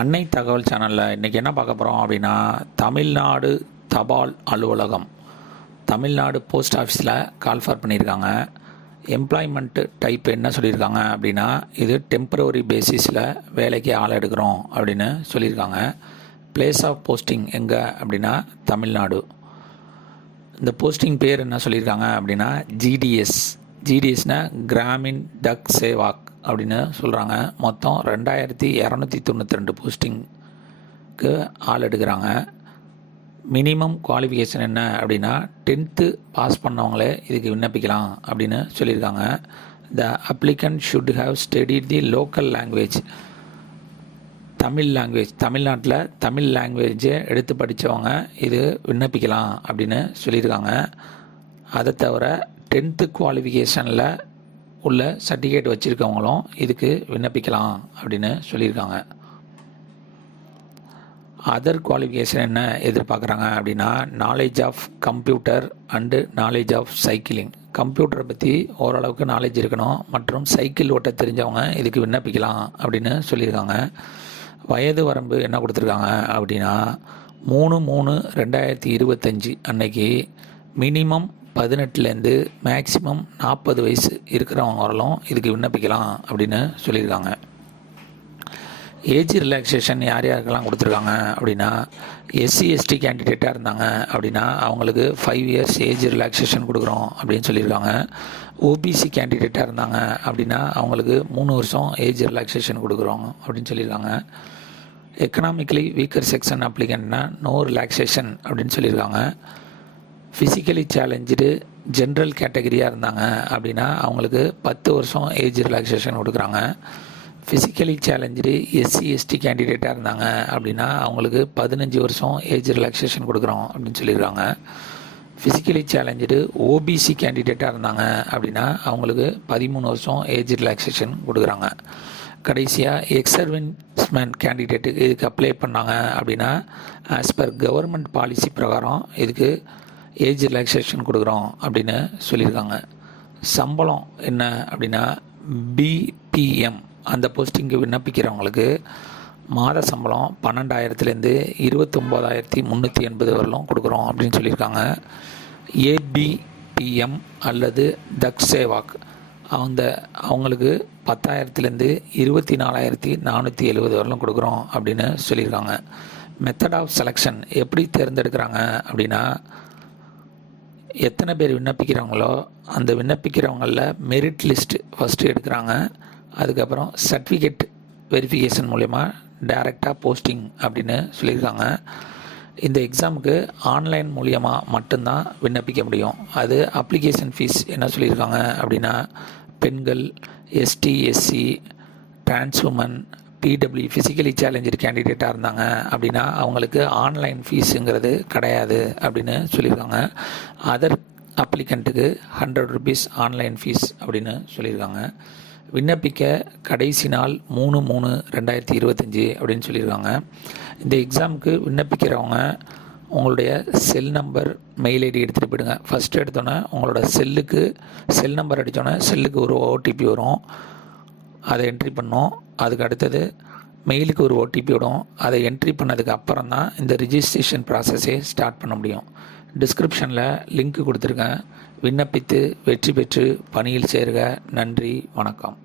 அன்னை தகவல் சேனலில் இன்றைக்கி என்ன பார்க்க போகிறோம் அப்படின்னா தமிழ்நாடு தபால் அலுவலகம். தமிழ்நாடு போஸ்ட் ஆஃபீஸில் கால்ஃபர் பண்ணியிருக்காங்க. எம்ப்ளாய்மெண்ட்டு டைப் என்ன சொல்லியிருக்காங்க அப்படின்னா இது டெம்பரவரி பேசிஸில் வேலைக்கு ஆள் எடுக்கிறோம் அப்படின்னு சொல்லியிருக்காங்க. பிளேஸ் ஆஃப் போஸ்டிங் எங்கே அப்படின்னா தமிழ்நாடு. இந்த போஸ்டிங் பேர் என்ன சொல்லியிருக்காங்க அப்படின்னா ஜிடிஎஸ் ஜிடிஎஸ்னால் கிராமின் டக் சேவாக் அப்படின்னு சொல்கிறாங்க மொத்தம் ரெண்டாயிரத்தி இரநூத்தி தொண்ணூற்றி ரெண்டு போஸ்டிங்க்கு ஆள் எடுக்கிறாங்க. மினிமம் குவாலிஃபிகேஷன் என்ன அப்படின்னா டென்த்து பாஸ் பண்ணவங்களே இதுக்கு விண்ணப்பிக்கலாம் அப்படின்னு சொல்லியிருக்காங்க. The applicant should have studied the local language Tamil language தமிழ்நாட்டில் தமிழ் லாங்குவேஜை எடுத்து படித்தவங்க இது விண்ணப்பிக்கலாம் அப்படின்னு சொல்லியிருக்காங்க. அதை தவிர டென்த்து குவாலிஃபிகேஷனில் உள்ள சர்டிஃபிகேட் வச்சுருக்கவங்களும் இதுக்கு விண்ணப்பிக்கலாம் அப்படின்னு சொல்லியிருக்காங்க. அதர் குவாலிஃபிகேஷன் என்ன எதிர்பார்க்குறாங்க அப்படின்னா knowledge of computer and knowledge of cycling கம்ப்யூட்டரை பற்றி ஓரளவுக்கு நாலேஜ் இருக்கணும் மற்றும் சைக்கிள் ஓட்ட தெரிஞ்சவங்க இதுக்கு விண்ணப்பிக்கலாம் அப்படின்னு சொல்லியிருக்காங்க. வயது வரம்பு என்ன கொடுத்துருக்காங்க அப்படின்னா மூணு மூணு ரெண்டாயிரத்தி இருபத்தஞ்சி அன்னைக்கு மினிமம் பதினெட்டுலேருந்து மேக்சிமம் நாற்பது வயசு இருக்கிறவங்க வரலும் இதுக்கு விண்ணப்பிக்கலாம் அப்படின்னு சொல்லியிருக்காங்க. ஏஜ் ரிலாக்ஸேஷன் யார் யாருக்கெல்லாம் கொடுத்துருக்காங்க அப்படின்னா எஸ்சி எஸ்டி கேண்டிடேட்டாக இருந்தாங்க அப்படின்னா அவங்களுக்கு ஃபைவ் இயர்ஸ் ஏஜ் ரிலாக்ஸேஷன் கொடுக்குறோம் அப்படின்னு சொல்லியிருக்காங்க. ஓபிசி கேண்டிடேட்டாக இருந்தாங்க அப்படின்னா அவங்களுக்கு மூணு வருஷம் ஏஜ் ரிலாக்ஸேஷன் கொடுக்குறோம் அப்படின்னு சொல்லியிருக்காங்க. எக்கனாமிக்கலி வீக்கர் செக்ஷன் அப்ளிகண்ட்னா நோ ரிலாக்ஸேஷன் அப்படின்னு சொல்லியிருக்காங்க. ஃபிசிக்கலி சேலஞ்சு ஜென்ரல் கேட்டகரியாக இருந்தாங்க. அப்படின்னா அவங்களுக்கு பத்து வருஷம் ஏஜ் ரிலாக்ஸேஷன் கொடுக்குறாங்க. ஃபிசிக்கலி சேலஞ்சு எஸ்சி எஸ்டி கேண்டிடேட்டாக இருந்தாங்க. அப்படின்னா அவங்களுக்கு பதினஞ்சு வருஷம் ஏஜ் ரிலாக்ஸேஷன் கொடுக்குறோம் அப்படின்னு சொல்லியிருக்காங்க ஃபிசிக்கலி சேலஞ்சு ஓபிசி கேண்டிடேட்டாக இருந்தாங்க. அப்படின்னா அவங்களுக்கு பதிமூணு வருஷம் ஏஜ் ரிலாக்ஸேஷன் கொடுக்குறாங்க. கடைசியாக எக்ஸர்வென்ஸ்மேன் கேண்டிடேட்டுக்கு இதுக்கு அப்ளை பண்ணாங்க. அப்படின்னா ஆஸ் பர் கவர்மெண்ட் பாலிசி பிரகாரம் இதுக்கு ஏஜ் ரிலாக்ஸேஷன் கொடுக்குறோம் அப்படின்னு சொல்லியிருக்காங்க. சம்பளம் என்ன அப்படின்னா பிபிஎம் அந்த போஸ்டிங்க்கு விண்ணப்பிக்கிறவங்களுக்கு மாத சம்பளம் பன்னெண்டாயிரத்துலேருந்து இருபத்தொம்போதாயிரத்தி முந்நூற்றி எண்பது வரலும் கொடுக்குறோம் அப்படின்னு சொல்லியிருக்காங்க. ஏபிபிஎம் அல்லது தக் சேவாக் அந்த அவங்களுக்கு பத்தாயிரத்துலேருந்து இருபத்தி நாலாயிரத்தி நானூற்றி எழுபது வரலும் கொடுக்குறோம் அப்படின்னு சொல்லியிருக்காங்க. மெத்தட் ஆஃப் செலெக்ஷன் எப்படி தேர்ந்தெடுக்கிறாங்க அப்படின்னா எத்தனை பேர் விண்ணப்பிக்கிறாங்களோ அந்த விண்ணப்பிக்கிறவங்களில் மெரிட் லிஸ்ட்டு ஃபஸ்ட்டு எடுக்கிறாங்க. அதுக்கப்புறம் சர்டிஃபிகேட் வெரிஃபிகேஷன் மூலயமா டைரெக்டாக போஸ்டிங் அப்படின்னு சொல்லியிருக்காங்க. இந்த எக்ஸாமுக்கு ஆன்லைன் மூலியமாக மட்டும்தான் விண்ணப்பிக்க முடியும். அது அப்ளிகேஷன் ஃபீஸ் என்ன சொல்லியிருக்காங்க அப்படின்னா பெண்கள் ST SC trans woman PWD physically challenger கேண்டிடேட்டாக இருந்தாங்க. அப்படின்னா அவங்களுக்கு ஆன்லைன் ஃபீஸுங்கிறது கிடையாது அப்படின்னு சொல்லியிருக்காங்க. அதர் அப்ளிகண்ட்டுக்கு ஹண்ட்ரட் ருபீஸ் ஆன்லைன் ஃபீஸ் அப்படின்னு சொல்லியிருக்காங்க. விண்ணப்பிக்க கடைசி நாள் மூணு மூணு ரெண்டாயிரத்தி இருபத்தஞ்சி அப்படின்னு சொல்லியிருக்காங்க. இந்த எக்ஸாமுக்கு விண்ணப்பிக்கிறவங்க உங்களுடைய செல் நம்பர் மெயில் ஐடி எடுத்துகிட்டு போயிடுங்க. ஃபஸ்ட்டு எடுத்தோன்னே உங்களோட செல்லுக்கு செல் நம்பர் அடித்தோன்னே செல்லுக்கு ஒரு ஓடிபி வரும். அதை என்ட்ரி பண்ணோம். அதுக்கு அடுத்தது மெயிலுக்கு ஒரு ஓடிபி விடும். அதை என்ட்ரி பண்ணதுக்கு அப்புறம் தான் இந்த ரிஜிஸ்ட்ரேஷன் ப்ராசஸே ஸ்டார்ட் பண்ண முடியும். டிஸ்கிரிப்ஷனில் லிங்க் கொடுத்துருக்கேன். விண்ணப்பித்து வெற்றி பெற்று பணியில் சேருக. நன்றி. வணக்கம்.